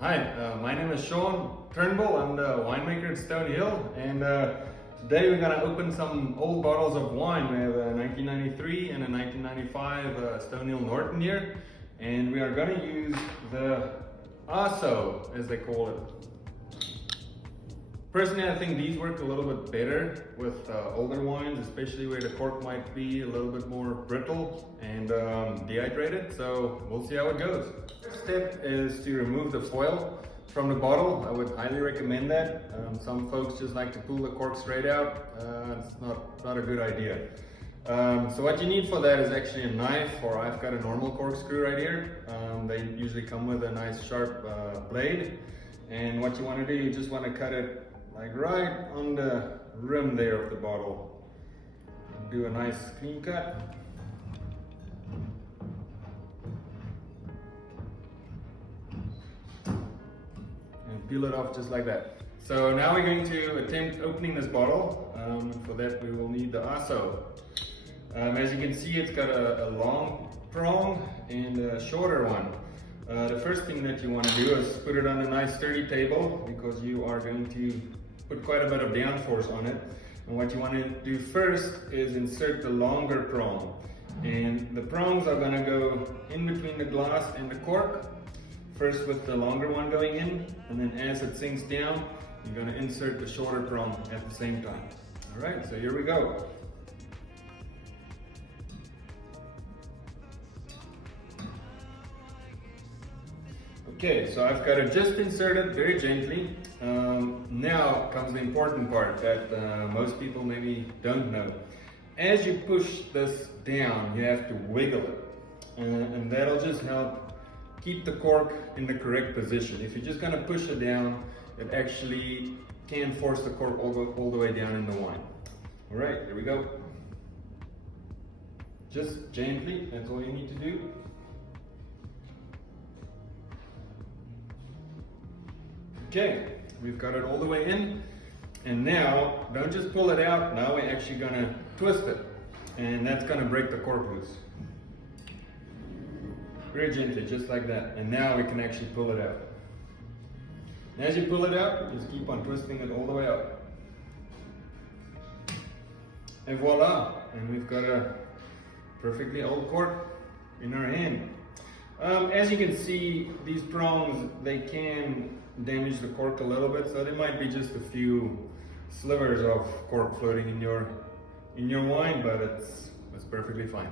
Hi, my name is Shaun Turnbull. I'm the winemaker at Stone Hill, and today we're going to open some old bottles of wine. We have a 1993 and a 1995 Stone Hill Norton here, and we are going to use the ASO, as they call it. Personally, I think these work a little bit better with older wines, especially where the cork might be a little bit more brittle and dehydrated. So we'll see how it goes. First step is to remove the foil from the bottle. I would highly recommend that. Some folks just like to pull the cork straight out. It's not a good idea. So what you need for that is actually a knife, or I've got a normal corkscrew right here. They usually come with a nice sharp blade. And what you want to do, you just want to cut it like right on the rim there of the bottle. And do a nice clean cut. And peel it off just like that. So now we're going to attempt opening this bottle. For that we will need the ASO. As you can see, it's got a long prong and a shorter one. The first thing that you want to do is put it on a nice sturdy table, because you are going to put quite a bit of downforce on it. And what you want to do first is insert the longer prong. And the prongs are going to go in between the glass and the cork. First with the longer one going in, and then as it sinks down, you're going to insert the shorter prong at the same time. Alright, so here we go. Okay, so I've got it just inserted very gently. Now comes the important part that most people maybe don't know. As you push this down, you have to wiggle it. And that'll just help keep the cork in the correct position. If you're just going to push it down, it actually can force the cork all the way down in the wine. Alright, here we go. Just gently, that's all you need to do. Okay, we've got it all the way in, and now don't just pull it out. Now we're actually going to twist it, and that's going to break the cork loose. Very gently, just like that, and now we can actually pull it out. And as you pull it out, just keep on twisting it all the way out. And voila, and we've got a perfectly old cork in our hand. As you can see, these prongs, they can damage the cork a little bit, so there might be just a few slivers of cork floating in your wine, but it's perfectly fine.